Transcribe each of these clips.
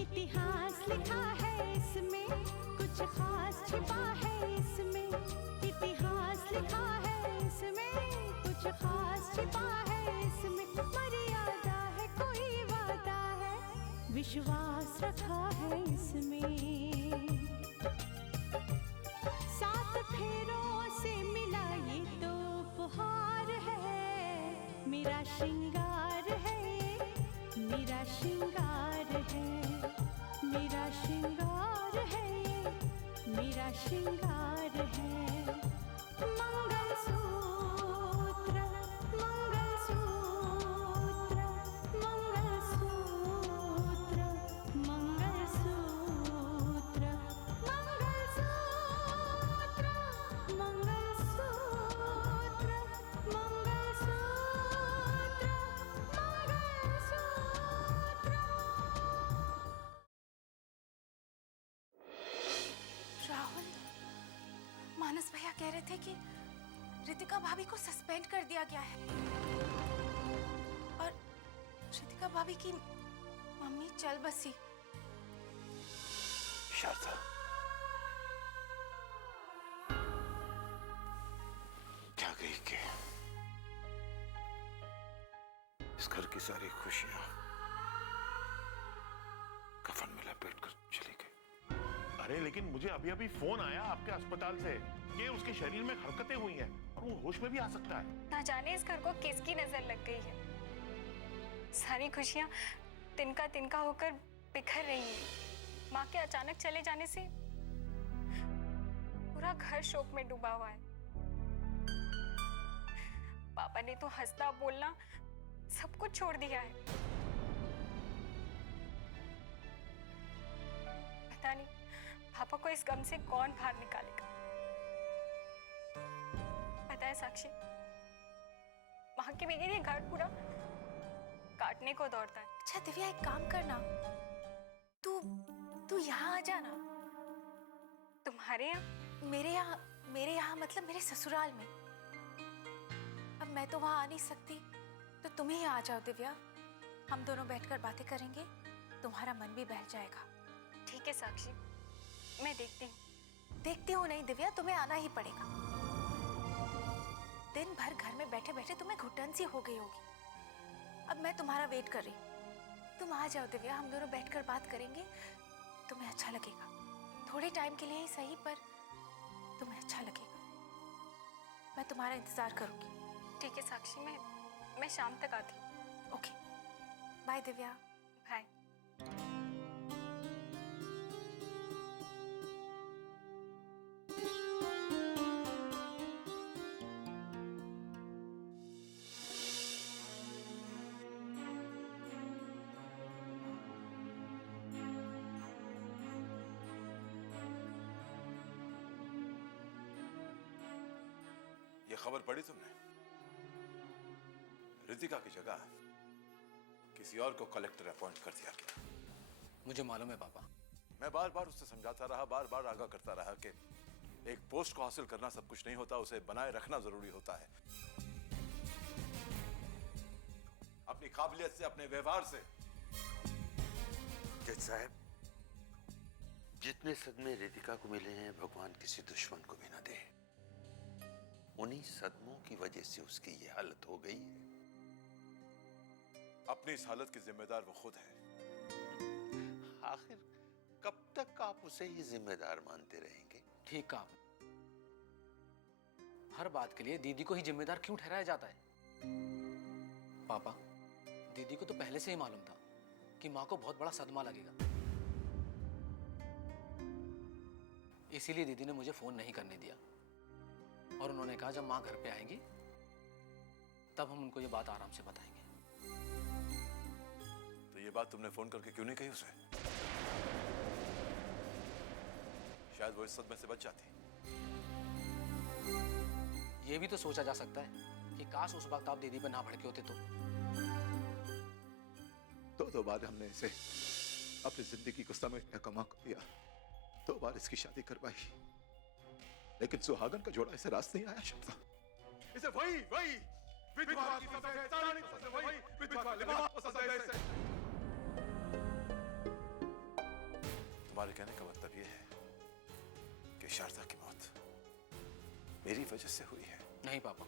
इतिहास लिखा है इसमें, कुछ खास छिपा है इसमें। इतिहास लिखा है इसमें, कुछ खास छिपा है इसमें। मर्यादा है, कोई वादा है, विश्वास रखा है इसमें। सात फेरों से मिला ये तो उपहार है, मेरा श्रृंगार है, मेरा श्रृंगार है, मेरा श्रृंगार है, मेरा श्रृंगार है। मंगलसूत्र, मंगलसूत्र, मंगलसूत्र, मंगलसूत्र, मंगलसूत्र, मंगलसूत्र, राहुल, मानस भैया कह रहे थे कि रितिका भाभी को सस्पेंड कर दिया गया है और रितिका भाभी की मम्मी चल बसी। शारदा, क्या गई कि इस घर की सारी खुशियां कफन में लपेट कर चली गई। अरे लेकिन मुझे अभी अभी फोन आया आपके अस्पताल से कि उसके शरीर में हरकतें हुई हैं और वो होश में भी आ सकता है। ना जाने इस घर को किसकी नजर लग गई है। सारी खुशियां तिनका तिनका होकर बिखर रही हैं। माँ के अचानक चले जाने से पूरा घर शोक में डूबा हुआ है। पापा ने तो हंसना बोलना सब कुछ छोड़ दिया है। पता नहीं पापा को इस गम से कौन बाहर निकालेगा। पता है साक्षी, माँ के बगैर ये घर पूरा काटने को दौड़ता है। अच्छा दिव्या, एक काम करना, तू यहाँ आ जाना। तुम्हारे यहाँ? मेरे यहाँ मतलब मेरे ससुराल में। अब मैं तो वहां आ नहीं सकती, तो तुम ही आ जाओ दिव्या। हम दोनों बैठकर बातें करेंगे, तुम्हारा मन भी बहल जाएगा। ठीक है साक्षी, मैं देखती हूँ। देखती हो नहीं दिव्या, तुम्हें आना ही पड़ेगा। दिन भर घर में बैठे बैठे तुम्हें घुटन सी हो गई होगी। अब मैं तुम्हारा वेट कर रही हूँ, तुम आ जाओ दिव्या। हम दोनों बैठकर बात करेंगे, तुम्हें अच्छा लगेगा। थोड़े टाइम के लिए ही सही, पर तुम्हें अच्छा लगेगा। मैं तुम्हारा इंतजार करूंगी। ठीक है साक्षी, मैं शाम तक आती हूँ। Okay, bye Divya. बाय। ये खबर पढ़ी तुमने? रितिका की जगह किसी और को कलेक्टर अपॉइंट कर दिया गया। मुझे मालूम है पापा। मैं बार बार उससे समझाता रहा, बार बार आगाह करता रहा कि एक पोस्ट को हासिल करना सब कुछ नहीं होता, उसे बनाए रखना जरूरी होता है। अपनी काबिलियत से, अपने व्यवहार से। जज साहब, जितने सदमे रितिका को मिले हैं, भगवान किसी दुश्मन को भी ना दे। उन्हीं सदमों की वजह से उसकी ये हालत हो गई है। अपनी इस हालत की जिम्मेदार वो खुद है। आखिर कब तक आप उसे ही जिम्मेदार मानते रहेंगे? ठीक कहा। हर बात के लिए दीदी को ही जिम्मेदार क्यों ठहराया जाता है? पापा, दीदी को तो पहले से ही मालूम था कि माँ को बहुत बड़ा सदमा लगेगा। इसीलिए दीदी ने मुझे फोन नहीं करने दिया और उन्होंने कहा जब माँ घर पे आएंगी तब हम उनको ये बात आराम से बताएंगे। तो ये बात तुमने फोन करके क्यों नहीं कही उसे? शायद वो इस सदमे से बच जाती। ये भी तो सोचा जा सकता है कि काश उस वक्त आप दीदी पे ना भड़के होते तो। दो बार हमने इसे अपनी जिंदगी को समेटने का मौका दिया, 2 बार इसकी शादी करवाई, लेकिन सुहागन का जोड़ा इसे रास नहीं आया। शब्द इसे वही विधवा की सजा, वही विधवा लिबास पसंद है इसे। तुम्हारे कहने का मतलब ये है कि शारदा की मौत मेरी वजह से हुई है? नहीं पापा,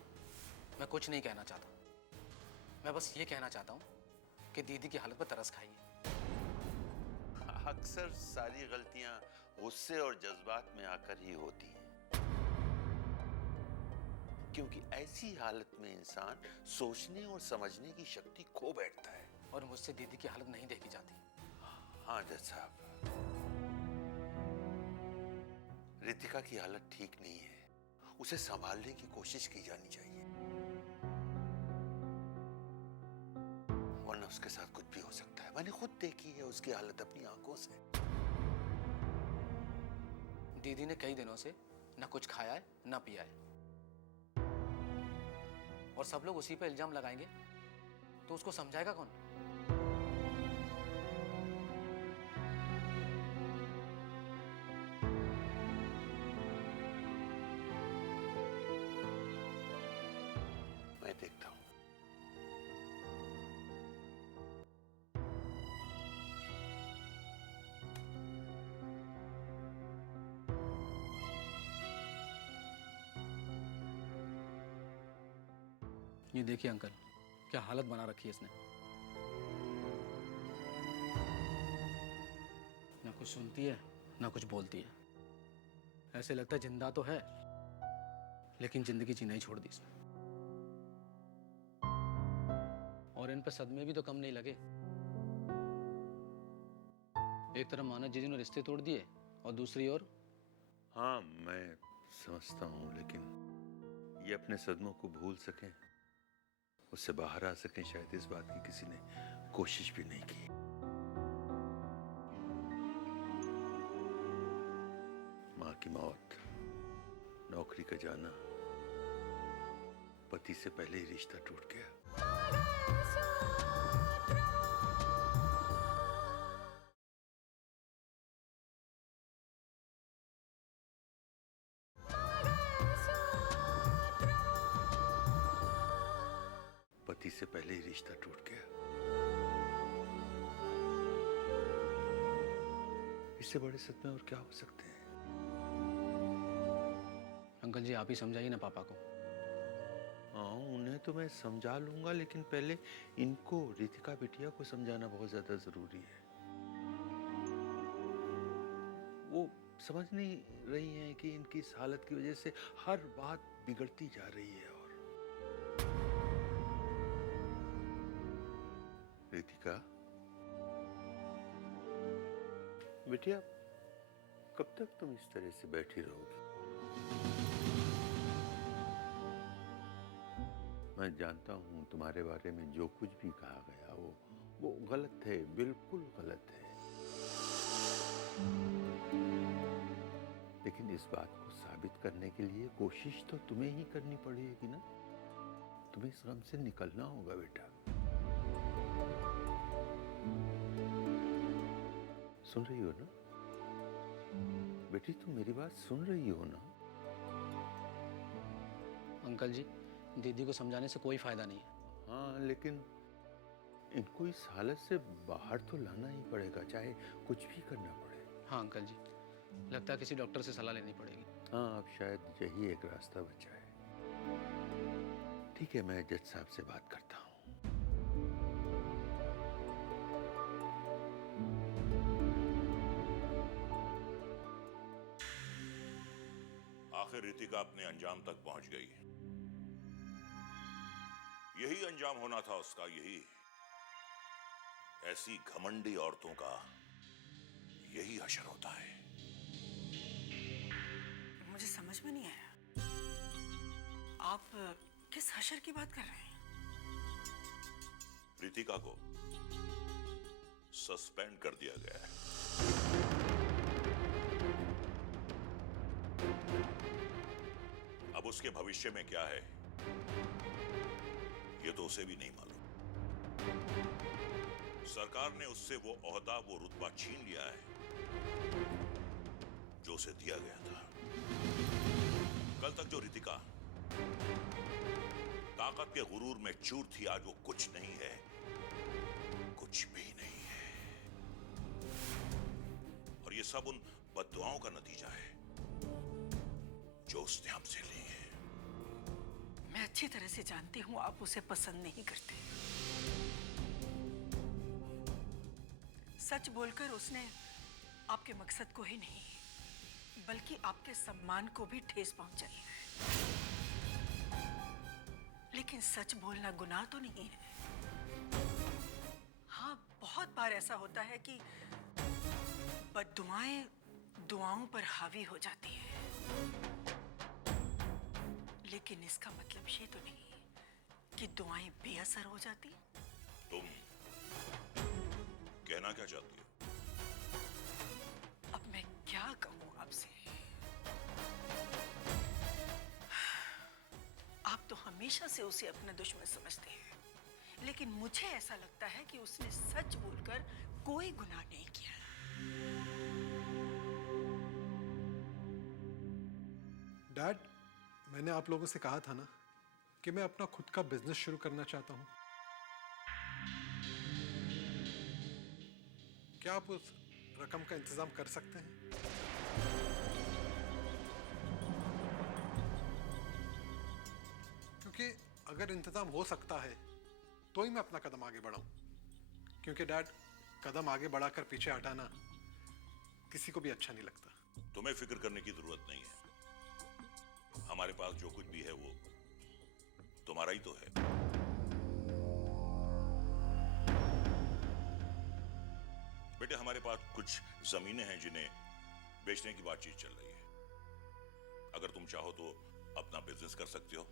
मैं कुछ नहीं कहना चाहता। मैं बस ये कहना चाहता हूँ कि दीदी की हालत पर तरस खाइए। अक्सर सारी गलतियां गुस्से और जज्बात में आकर ही होती हैं, क्योंकि ऐसी हालत में इंसान सोचने और समझने की शक्ति खो बैठता है। और मुझसे दीदी की हालत नहीं देखी जाती। हाँ जज साहब, रितिका की हालत ठीक नहीं है, उसे संभालने की कोशिश की जानी चाहिए, वरना उसके साथ कुछ भी हो सकता है। मैंने खुद देखी है उसकी हालत अपनी आंखों से। दीदी ने कई दिनों से ना कुछ खाया है ना पिया है, और सब लोग उसी पे इल्जाम लगाएंगे तो उसको समझाएगा कौन? मैं देखता हूं। ये देखिए अंकल, क्या हालत बना रखी है इसने। ना कुछ सुनती है ना कुछ बोलती है। ऐसे लगता है जिंदा तो है, लेकिन जिंदगी जीना ही छोड़ दी इसने। और इन पर सदमे भी तो कम नहीं लगे। एक तरफ मानस जीजी ने रिश्ते तोड़ दिए और दूसरी ओर हाँ मैं समझता हूं, लेकिन ये अपने सदमों को भूल सकें, उससे बाहर आ सकें, शायद इस बात की किसी ने कोशिश भी नहीं की। माँ की मौत, नौकरी का जाना, पति से पहले ही रिश्ता टूट गया। पति से पहले ही रिश्ता टूट गया। इससे बड़े सदमे और क्या हो सकते हैं? अंकल जी आप ही समझाइए ना पापा को। हाँ उन्हें तो मैं समझा लूंगा, लेकिन पहले इनको, रितिका बिटिया को समझाना बहुत ज्यादा जरूरी है। वो समझ नहीं रही हैं कि इनकी इस हालत की वजह से हर बात बिगड़ती जा रही है। और रितिका बिटिया, कब तक तुम इस तरह से बैठी रहोगी? मैं जानता हूं तुम्हारे बारे में जो कुछ भी कहा गया वो गलत है, बिल्कुल गलत है। लेकिन इस बात को साबित करने के लिए कोशिश तो तुम्हें ही करनी पड़ेगी ना। तुम्हें इस गम से निकलना होगा बेटा। सुन रही हो ना बेटी? तुम मेरी बात सुन रही हो ना? अंकल जी दीदी को समझाने से कोई फायदा नहीं है। हाँ लेकिन इनको इस हालत से बाहर तो लाना ही पड़ेगा, चाहे कुछ भी करना पड़े। हाँ अंकल जी, लगता है किसी डॉक्टर से सलाह लेनी पड़ेगी। हाँ अब शायद यही एक रास्ता बचा है। ठीक है, मैं जज साहब से बात करता हूँ। आखिर रितिका अपने अंजाम तक पहुंच गई। यही अंजाम होना था उसका, यही। ऐसी घमंडी औरतों का यही हशर होता है। मुझे समझ में नहीं आया, आप किस हशर की बात कर रहे हैं? रितिका को सस्पेंड कर दिया गया है। अब उसके भविष्य में क्या है ये तो उसे भी नहीं मालूम। सरकार ने उससे वो ओहदा, वो रुतबा छीन लिया है जो उसे दिया गया था। कल तक जो रितिका ताकत के गुरूर में चूर थी, आज वो कुछ नहीं है, कुछ भी नहीं है। और ये सब उन बद्दुआओं का नतीजा है जो उसने हमसे ली है। मैं अच्छी तरह से जानती हूँ आप उसे पसंद नहीं करते। सच बोलकर उसने आपके मकसद को ही नहीं बल्कि आपके सम्मान को भी ठेस पहुंचाई है। लेकिन सच बोलना गुनाह तो नहीं है। हाँ, बहुत बार ऐसा होता है कि बद्दुआएं दुआओं पर हावी हो जाती है, लेकिन इसका मतलब ये तो नहीं कि दुआएं बेअसर हो जाती। तुम कहना क्या चाहती हो? अब मैं क्या कहूं आपसे? आप तो हमेशा से उसे अपना दुश्मन समझते हैं, लेकिन मुझे ऐसा लगता है कि उसने सच बोलकर कोई गुनाह नहीं किया। डैड, मैंने आप लोगों से कहा था ना कि मैं अपना खुद का बिजनेस शुरू करना चाहता हूं। क्या आप उस रकम का इंतजाम कर सकते हैं? क्योंकि अगर इंतजाम हो सकता है तो ही मैं अपना कदम आगे बढ़ाऊं। क्योंकि डैड, कदम आगे बढ़ाकर पीछे हटाना किसी को भी अच्छा नहीं लगता। तुम्हें फिक्र करने की जरूरत नहीं है। हमारे पास जो कुछ भी है वो तुम्हारा ही तो है। बेटे, हमारे पास कुछ जमीनें हैं जिन्हें बेचने की बातचीत चल रही है। अगर तुम चाहो तो अपना बिजनेस कर सकते हो।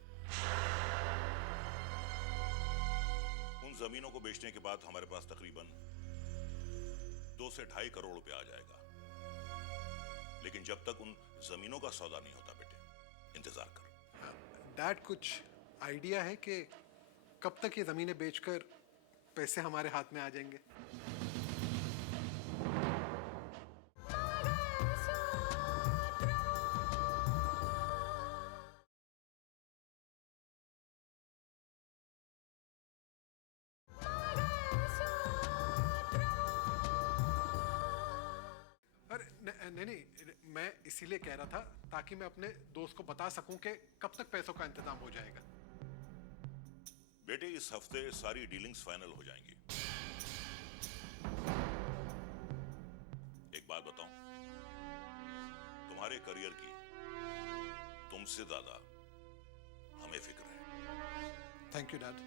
उन जमीनों को बेचने के बाद हमारे पास तकरीबन 2 से 2.5 करोड़ रुपया आ जाएगा। लेकिन जब तक उन जमीनों का सौदा नहीं होता बेटे, इंतजार कर। डैड, कुछ आइडिया है कि कब तक ये जमीनें बेचकर पैसे हमारे हाथ में आ जाएंगे? नहीं, मैं इसीलिए कह रहा था ताकि मैं अपने दोस्त को बता सकूं कि कब तक पैसों का इंतजाम हो जाएगा। बेटे, इस हफ्ते सारी डीलिंग्स फाइनल हो जाएंगी। एक बात बताऊं, तुम्हारे करियर की तुमसे ज्यादा हमें फिक्र है। Thank you dad.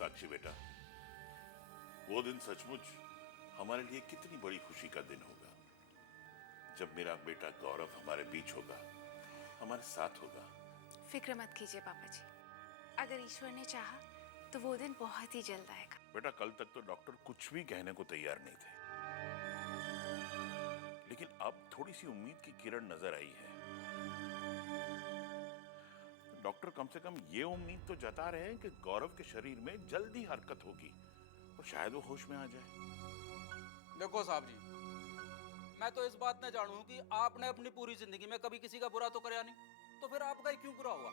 साक्षी बेटा, वो दिन सचमुच हमारे लिए कितनी बड़ी खुशी का दिन होगा जब मेरा बेटा गौरव हमारे बीच होगा, हमारे साथ होगा। फिक्र मत कीजिए पापा जी, अगर ईश्वर ने चाहा तो वो दिन बहुत ही जल्द आएगा। बेटा, कल तक तो डॉक्टर कुछ भी कहने को तैयार नहीं थे, लेकिन अब थोड़ी सी उम्मीद की किरण नजर आई है। डॉक्टर कम से कम ये उम्मीद तो जता रहे हैं कि गौरव के शरीर में जल्दी हरकत होगी और शायद वो होश में आ जाए। देखो साहब जी, मैं तो इस बात में जानू कि आपने अपनी पूरी जिंदगी में कभी किसी का बुरा तो कराया नहीं, तो फिर आपका ही क्यों बुरा हुआ?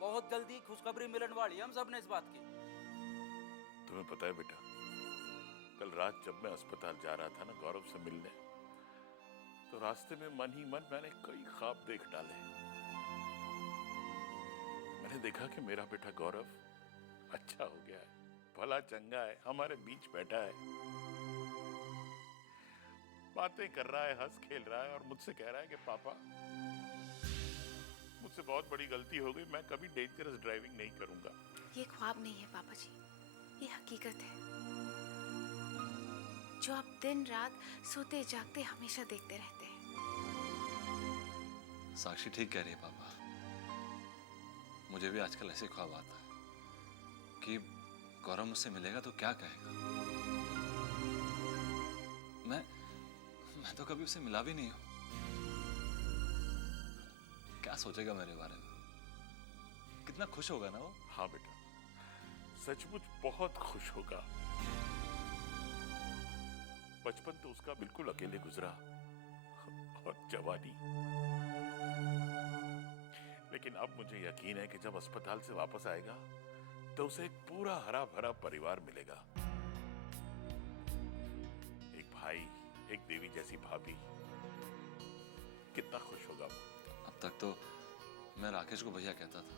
बहुत जल्दी खुशखबरी मिलने वाली है हम सब ने इस बात की। तुम्हें पता है बेटा, कल रात जब मैं अस्पताल जा रहा था ना गौरव से मिलने, तो रास्ते में मन ही मन मैंने कई ख्वाब देख डाले। मैंने देखा कि मेरा बेटा गौरव अच्छा हो गया है, भला चंगा है, हमारे बीच बैठा है, बातें कर रहा है, हंस खेल रहा है और मुझसे कह रहा है कि पापा, मुझसे बहुत बड़ी गलती हो गई, मैं कभी डेंजरस ड्राइविंग नहीं करूंगा। ये ख्वाब नहीं है पापा जी, ये हकीकत है जो आप दिन रात सोते जागते हमेशा देखते रहते हैं। साक्षी ठीक कह रही है पापा। मुझे भी आजकल ऐसे ख्वाब आता है कि गौरव मुझसे मिलेगा तो क्या कहेगा। मैं तो कभी उसे मिला भी नहीं हूं। क्या सोचेगा मेरे बारे में? कितना खुश होगा ना वो। हाँ बेटा, सचमुच बहुत खुश होगा। बचपन तो उसका बिल्कुल अकेले गुजरा, और जवानी। लेकिन अब मुझे यकीन है कि जब अस्पताल से वापस आएगा तो उसे एक पूरा हरा भरा परिवार मिलेगा। एक भाई, एक देवी जैसी भाभी, कितना खुश होगा वो। अब तक तो मैं राकेश को भैया कहता था,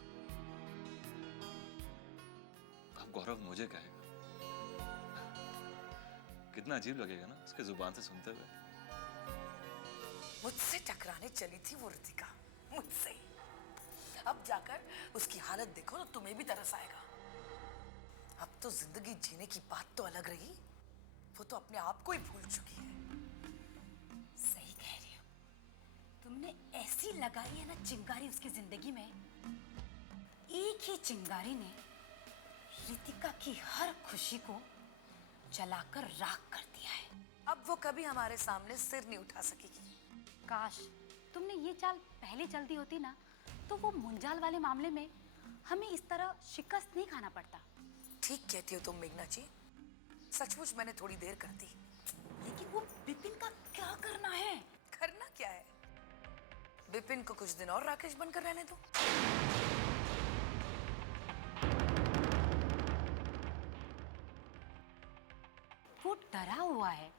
अब गौरव मुझे कहेगा। कितना अजीब लगेगा ना उसके जुबान से सुनते हुए। मुझसे टकराने चली थी वो रितिका, मुझसे। अब जाकर उसकी हालत देखो तो तुम्हें भी तरस आएगा। अब तो जिंदगी जीने की बात तो अलग रही, वो तो अपने आप को ही भूल चुकी है। सही कह रही हो, तुमने ऐसी लगाई है ना चिंगारी उसकी जिंदगी में, एक ही चिंगारी ने रितिका की हर खुशी को जलाकर राख कर दिया है। अब वो कभी हमारे सामने सिर नहीं उठा सकेगी। काश तुमने ये चाल पहले चल दी होती ना, तो वो मुंजाल वाले मामले में हमें इस तरह शिकस्त नहीं खाना पड़ता। ठीक कहती हो तुम मेघना जी, सचमुच मैंने थोड़ी देर कर दी। लेकिन वो विपिन का क्या करना है? करना क्या है? विपिन को कुछ दिन और राकेश बनकर रहने दो। वो डरा हुआ है,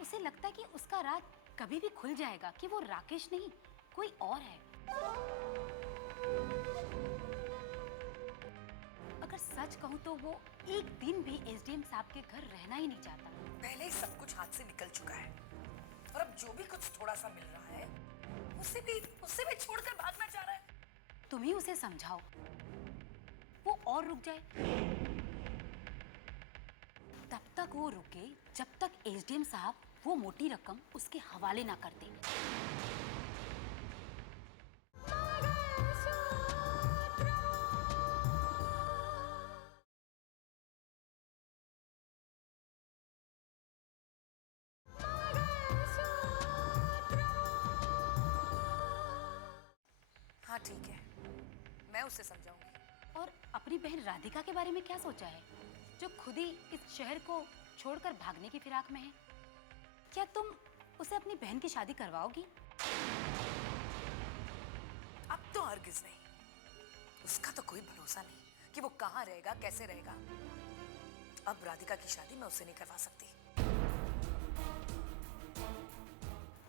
उसे लगता है कि उसका राज कभी भी खुल जाएगा कि वो राकेश नहीं कोई और है। अगर सच कहूं तो वो एक दिन भी एसडीएम साहब के घर रहना ही नहीं चाहता। पहले ही सब कुछ हाथ से निकल चुका है और अब जो भी कुछ थोड़ा सा मिल रहा है उससे भी छोड़कर भागना चाह रहा है। तुम ही उसे समझाओ, वो और रुक जाए। तब तक वो रुके जब तक एसडीएम साहब वो मोटी रकम उसके हवाले ना कर दे। हाँ ठीक है, मैं उसे समझाऊंगी। और अपनी बहन राधिका के बारे में क्या सोचा है, जो खुद ही इस शहर को छोड़कर भागने की फिराक में है? क्या तुम उसे अपनी बहन की शादी करवाओगी? अब तो हरगिज नहीं। उसका तो कोई भरोसा नहीं कि वो कहाँ रहेगा, कैसे रहेगा। अब राधिका की शादी मैं उससे नहीं करवा सकती।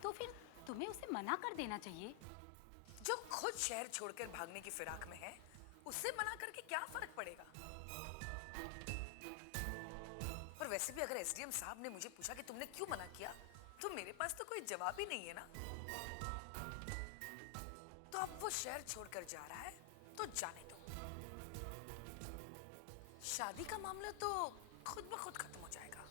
तो फिर तुम्हें उसे मना कर देना चाहिए। जो खुद शहर छोड़कर भागने की फिराक में है, उससे मना करके क्या फर्क पड़ेगा? और वैसे भी अगर एसडीएम साहब ने मुझे पूछा कि तुमने क्यों मना किया, तो मेरे पास तो कोई जवाब ही नहीं है ना। तो अब वो शहर छोड़कर जा रहा है तो जाने दो। शादी का मामला तो खुद ब खुद खत्म हो जाएगा।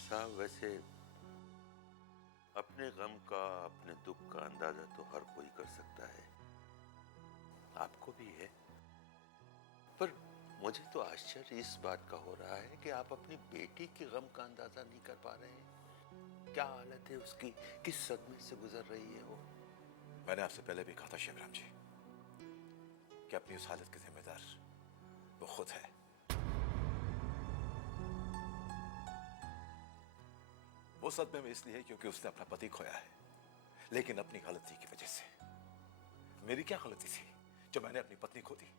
साहब, वैसे अपने गम का, अपने दुख का अंदाजा तो हर कोई कर सकता है, आपको भी है। पर मुझे तो आश्चर्य इस बात का हो रहा है कि आप अपनी बेटी के गम का अंदाजा नहीं कर पा रहे हैं। क्या हालत है उसकी, किस सदमे से गुजर रही है वो? मैंने आपसे पहले भी कहा था शिवराम जी कि अपनी उस हालत के जिम्मेदार वो खुद है। वो सदमे में इसलिए क्योंकि उसने अपना पति खोया है, लेकिन अपनी गलती की वजह से। मेरी क्या गलती थी जो मैंने अपनी पत्नी खो दी?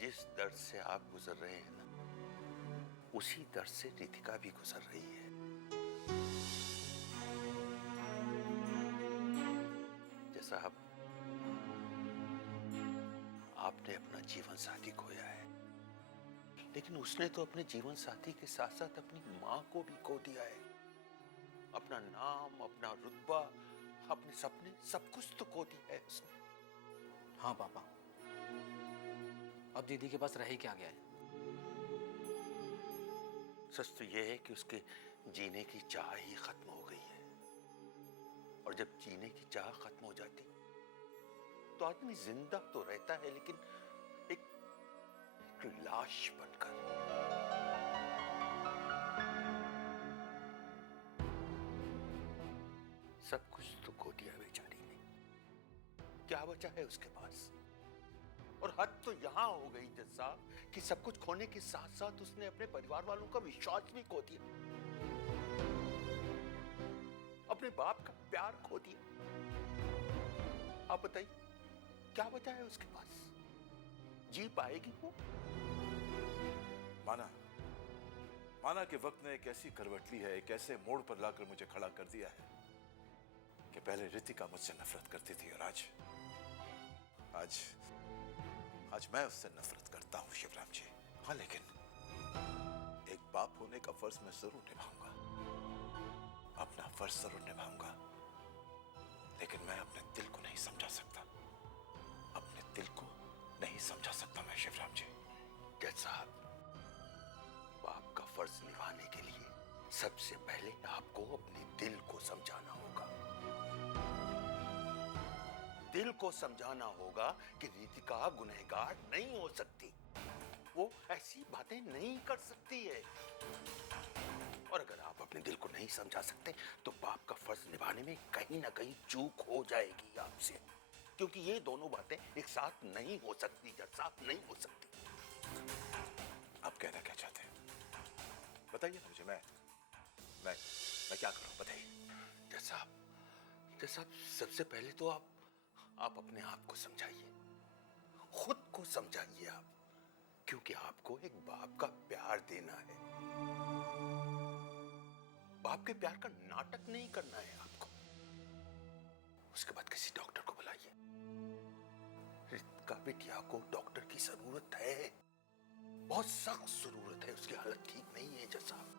जिस दर्द से आप गुजर रहे हैं ना, उसी दर्द से रितिका भी गुजर रही है। जैसा आपने अपना जीवन साथी खोया है, लेकिन उसने तो अपने जीवन साथी के साथ साथ अपनी मां को भी खो दिया है। अपना नाम, अपना रुतबा, अपने सपने, सब कुछ तो खो दिया है उसने। हाँ पापा, अब दीदी के पास रह ही क्या गया है? सच तो यह है कि उसके जीने की चाह ही खत्म हो गई है। और जब जीने की चाह खत्म हो जाती तो आदमी जिंदा तो रहता है, लेकिन एक लाश बनकर। सब कुछ तो खो दिया बेचारी ने। क्या बचा है उसके पास? और हद तो यहां हो गई जज साहब कि सब कुछ खोने के साथ साथ उसने अपने परिवार वालों का विश्वास भी खो दिया, अपने बाप का प्यार खो दिया। आप बताइए क्या बचा है उसके पास? जी पाएगी वो? माना कि वक्त ने एक ऐसी करवट ली है, एक ऐसे मोड़ पर लाकर मुझे खड़ा कर दिया है कि पहले रितिका मुझसे नफरत करती थी और आज मैं उससे नफरत करता हूं शिवराम जी। हाँ, लेकिन एक बाप होने का फर्ज मैं जरूर निभाऊंगा, अपना फर्ज जरूर निभाऊंगा, लेकिन मैं अपने दिल को नहीं समझा सकता, अपने दिल को नहीं समझा सकता मैं शिवराम जी। जज साहब, बाप का फर्ज निभाने के लिए सबसे पहले आपको अपने दिल को समझाना होगा। दिल को समझाना होगा कि रितिका गुनहगार नहीं हो सकती, वो ऐसी बातें नहीं कर सकती है। और अगर आप अपने दिल को नहीं समझा सकते तो बाप का फर्ज निभाने में कहीं ना कहीं चूक हो जाएगी आपसे, क्योंकि ये दोनों बातें एक साथ नहीं हो सकती, जज साहब, नहीं हो सकती। आप कहना क्या चाहते हैं? बताइए ना मुझे, मैं क्या करूं, बताइए। जज साहब, सबसे पहले तो आप अपने आप को समझाइए, खुद को समझाइए आप, क्योंकि आपको एक बाप का प्यार देना है, बाप के प्यार का नाटक नहीं करना है आपको। उसके बाद किसी डॉक्टर को बुलाइए, रितिका बिटिया को डॉक्टर की जरूरत है, बहुत सख्त जरूरत है, उसकी हालत ठीक नहीं है जज साहब।